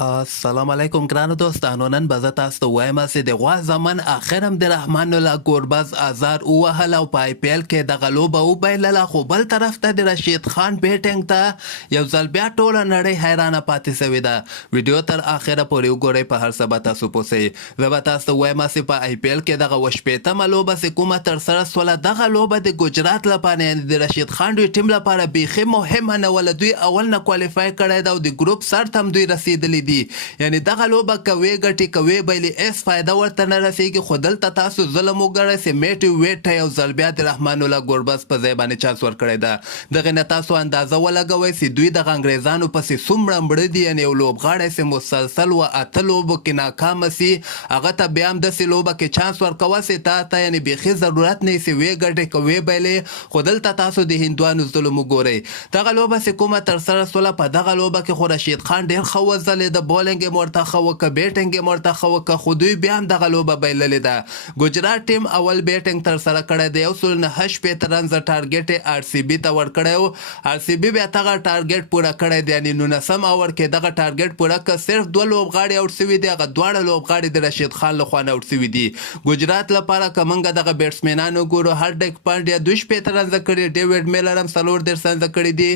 السلام علیکم ګرانو دوستانو. نن به زه تاسو ته وایم چې د غوا زمن اخر هم د رحمان الله ګوربز آزار ووهل او په آی پی ایل کې دغه لوبه وبایلله، خو بل طرف ته د رشید خان بیټینګ ته یو ځل بیا ټوله نړۍ حیرانه پاتې سوې ده. ویډیو تر اخره پورې وګورئ، په هر څه به تاسو پوه سئ. زه به تاسو ته وایم چې په آی پی ایل کې دغه 80مه لوبه چې کومه ترسره سوله، دغه لوبه د ګجرات لپاره یعنې د رشید خان دوی ټیم لپاره بیخي مهمه نه وله. دوی اول نه کوالیفای کړی ده او د ګروپ سر ته هم دوی رسېدلي دي. یعنی دغه لوبه کوي ګټي کوي بایلي اس فایده ورته نه رسیږي. خو دلته تاسو ظلم وګڼئ چې میټي ویټ ته یو ځل بیا د رحمان الله ګوربز په ځای باندې چانس ورکړی ده. دغې نه تاسو اندازه ولګوئ چې دوی دغه انګریزانو پسې څومره مړه دي. یعنې یو لوبغاړی چې مسلسل و 8 لوبو کې ناکامه سي، هغه ته بیا هم داسې لوبه کې چانس ورکوه چې تا ته یعنې بیخي ضرورت نه چې ویې ګټې کوې بایلې. خو دلته تاسو د هندوانو ظلم وګورئ. دغه لوبه چې کومه ترسره سوله، په دغه لوبه کې خو رشید خان ډېر ښه وځلېده، بولینګ یې ورته ښه وکړه، بیټینګ یې ورته ښه وکړه، خو دوی بیا هم دغه لوبه بایللې ده. ګجرات ټیم اول بیټینګ ترسره کړی دی، 109 رنزه ټارګېټ یې آر سی بي ته ورکړی و. آر سی بي بیا دغه ټارګېټ پوره کړی دی، یعنې 19 اوور کې دغه ټارګېټ پوره کړ. صرف 2 لوبغاړي آوټ سوي دي، هغه دواړه لوبغاړي د رشید خان لخوا نه آوټ سوي دي. ګجرات لپاره که موږ دغه بیټسمینان وګورو، هارډیک پانډیا 2 رنزه کړي، ډیوډ میلر هم 4 رنزه کړي دي.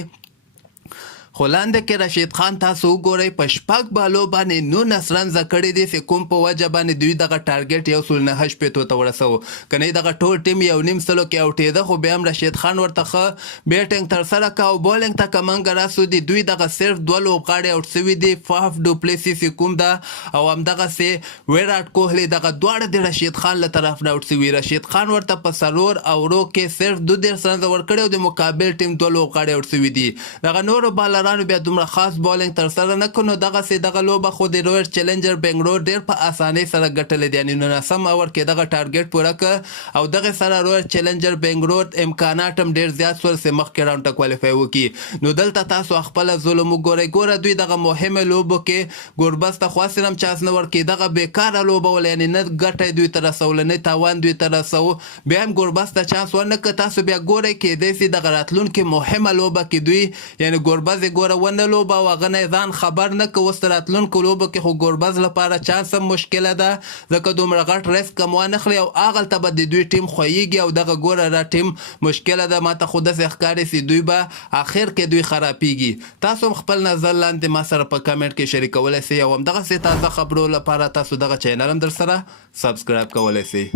خو لاندې کې رشید خان تاسو وګورئ په 6 بالو باندې 19 رنزه کړي دي، چې کوم په وجه باندې دوی دغه ټارګېټ 109 ته ورسو. که نه دغه ټول ټیم یو نیم سلو کې اوټېده، خو بیا هم رشید خان ورته ښه بیټینګ ترسره کړه. او بولینګ ته که موږ راسو دي، دوی دغه صرف 2 لوبغاړي اوټ سوي دي، فاف ډوپلیسیس چې کوم ده او همدغسې ویراټ کوهلي، دغه دواړه د رشید خان له طرف نه اوټ سوي. رشید خان ورته په 4 اوورو کې صرف 32 رنزه ورکړي او د مقابل ټیم 2 لوبغاړي اوټ سوي دي. دغه نورو بالرانو بیا دومره خاص بولینګ ترسره نه کړو. نو دغسې دغه لوبه خو د رویل چیلنجر بنګلور ډېر په اسانۍ سره ګټلې ده، یعنې 19 اوور کې دغه ټارګېټ پوره کړ او دغې سره رویل چیلنجر بنګلور امکانات هم ډېر زیات سول چې مخکې راونډ ته کوالیفای وکړي. نو دلته تاسو خپله ظلم وګورئ. ګوره دوی دغه مهمه لوبو کې ګوربز ته خو هسې هم چانس نه ورکړي، دغه بېکاره لوبه وله، یعنې نه ګټه دوی ته رسوله نه تاوان دوی ته رسوه، بیا هم ګوربز ته چانس ورنه کړه. تاسو بیا ګورئ کیدای سي دغه راتلونکې مهمه لوبه کې دوی یعنې ګوربز یې ګوره ونه لوبه او هغه نه ځان خبر نه که. اوس راتلونکو لوبو کې خو ګوربز لپاره چانس هم مشکله ده، ځکه دومره غټ ریسک هم وانخلي او هغلته به د دوی ټیم خویږي او دغه ګوره را ټیم مشکله ده. ماته خو داسې ښکاري چې دوی به اخر کې دوی خرابیږي. تاسو هم خپل نظر لاندې ما سره په کمنټ کې شریکولی سئ او همدغسې تازه خبرو لپاره تاسو دغه چینل هم در سره سبسکرایب کولی سئ.